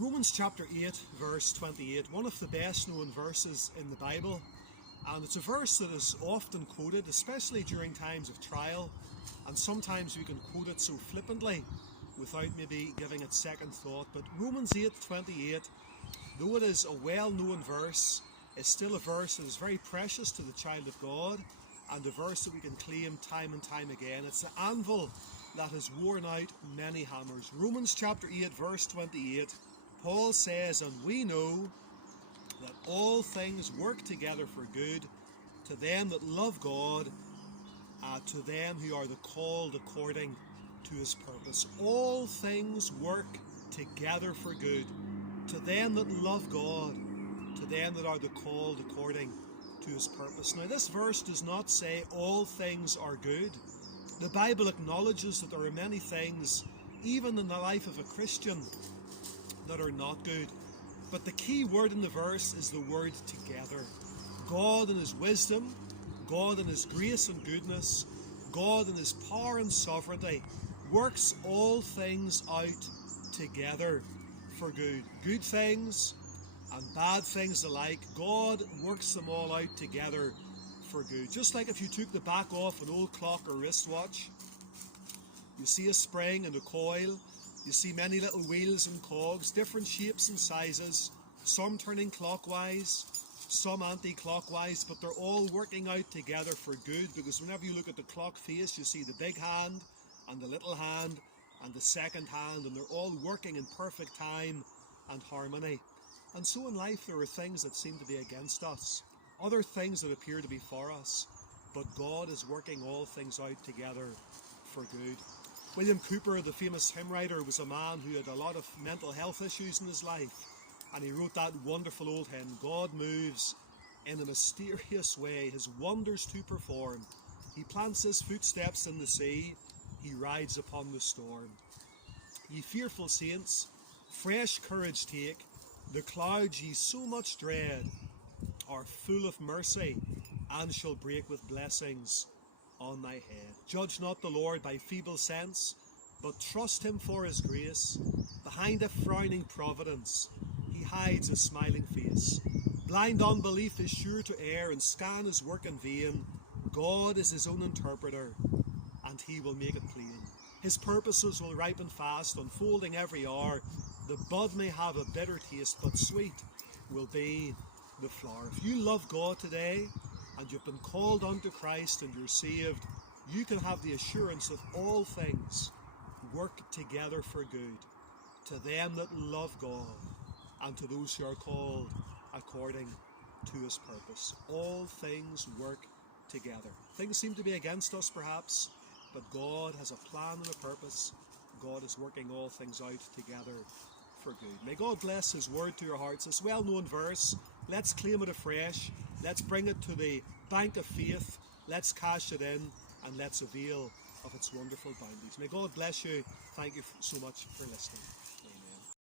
Romans chapter 8 verse 28, one of the best known verses in the Bible, and it's a verse that is often quoted, especially during times of trial, and sometimes we can quote it so flippantly without maybe giving it second thought. But Romans 8:28, though it is a well-known verse, is still a verse that is very precious to the child of God, and a verse that we can claim time and time again. It's the anvil that has worn out many hammers. Romans chapter 8 verse 28, Paul says, "And we know that all things work together for good to them that love God, to them who are the called according to his purpose." All things work together for good to them that love God, to them that are the called according to his purpose. Now, this verse does not say all things are good. The Bible acknowledges that there are many things, even in the life of a Christian, that are not good. But the key word in the verse is the word together. God in his wisdom, God in his grace and goodness, God in his power and sovereignty works all things out together for good. Good things and bad things alike, God works them all out together for good. Just like if you took the back off an old clock or wristwatch, you see a spring and a coil, you see many little wheels and cogs, different shapes and sizes, some turning clockwise, some anti-clockwise, but they're all working out together for good, because whenever you look at the clock face, you see the big hand and the little hand and the second hand, and they're all working in perfect time and harmony. And so in life there are things that seem to be against us, other things that appear to be for us, but God is working all things out together for good. William Cowper, the famous hymn writer, was a man who had a lot of mental health issues in his life, and he wrote that wonderful old hymn, "God moves in a mysterious way, his wonders to perform. He plants his footsteps in the sea, he rides upon the storm. Ye fearful saints, fresh courage take, the clouds ye so much dread are full of mercy, and shall break with blessings on thy head. Judge not the Lord by feeble sense, but trust him for his grace. Behind a frowning providence, he hides a smiling face. Blind unbelief is sure to err and scan his work in vain. God is his own interpreter, and he will make it plain. His purposes will ripen fast, unfolding every hour. The bud may have a bitter taste, but sweet will be the flower." If you love God today, and you've been called unto Christ and you're saved, you can have the assurance that all things work together for good to them that love God and to those who are called according to his purpose. All things work together. Things seem to be against us perhaps, but God has a plan and a purpose. God is working all things out together for good. May God bless his word to your hearts. This well-known verse, let's claim it afresh. Let's bring it to the bank of faith. Let's cash it in, and let's avail of its wonderful bounties. May God bless you. Thank you so much for listening.